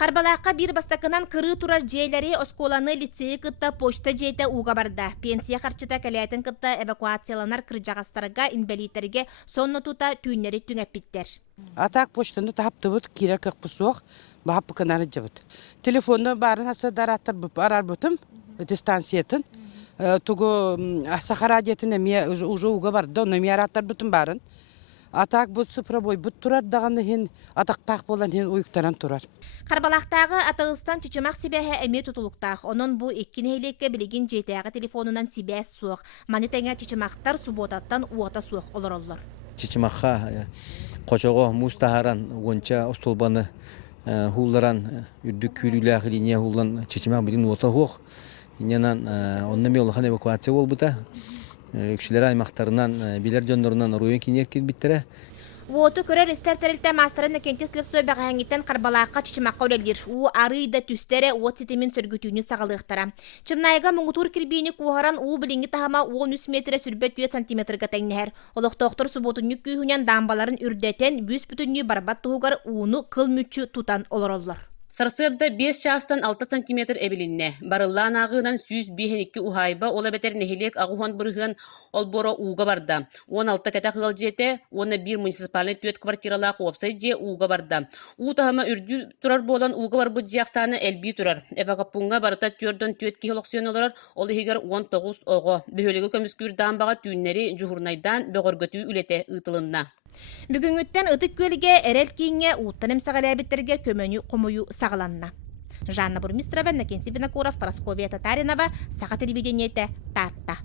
Карбалаққа bir бастакынан кыры турар жейлери осколаны лицейі кытта почта жейте уға барда. Пенсия харчыта кәләйтін кытта эвакуацияланар кыржағастарыға инвалидтерге сонны тута түйіннері түңәппиттер. Атак почтаны тапты бұд, кирер кық бұсуық, бағып бұқынары жабыд. Телефонды барын асы дараттар арар бұтым, дистанциятын. Тугу Сахара детіне уже уға барды, оны мияраттар бұтым барын. Атак бұд сыпрабой бұд тұрар дағаны хен, атақтақ болан хен ұйықтаран тұрар. Карбалақтағы Атығыстан чүчімақ сибәхе әме тұтылықтақ. Onun bu ekkin heyлекке білеген жетәғы телефонынан сибәс суық. Манетәңе чүчімақтар суботаттан уата суық олар олар. Чичимаққа қочоғы мұстахаран онча остолбаны хулларан үрдік күрілі линия хуллан чичимақ білін ота хоқ. Иненан оннаме олыған эвакуация ол бұта. Үкшілері аймақтарынан, билер жонларынан руен кенек кетбіттірі. Уоту көрер істер тәрілті мастарын кентес лепсой бәғәңеттен Карбалаққа чичимаққа өлелдер. У арыйда түстері от сетемен сөргітуіні сағалықтара. Чымнайға мұңғытур кірбейіні куғаран у білінгі тағама 13 метрі сүрбет 4 сантиметрға тәңнәр. Олықтоқтыр сұботынны күйінен дамбаларын үрдетен бүс бүтінні барбат тұғығар уыны қыл мүтчі тұтан олар. Сарсырда 5 частан 6 сантиметр эбилинне. Барыллан ағынан 102 ухайба ола бетер нехилек ағухан бұрығын олборо уға барда. 16 кәтә қығыл жете, оны бір муниципалный төт квартирала қуапсай же уға барда. Утағыма үрді тұрар болан уға бар бұд жақсаны әлбей тұрар. Эвакапунға барыта түрден төт кейлоқсион олар, ол егер 19 оғы. Бөхөлігі көміскүр дамбаға түйіннері жүхірнайдан бөғыргөтүй үлете ұтылынна. Бүгінгіттен ұтық көліге әрел кейінге ұттаным сағалабеттерге көмөні қомойу сағаланна. Жанна Бурмистрова, Накенти Винокуров, Парасковия Татаринова, Саха телевидениеті Татта.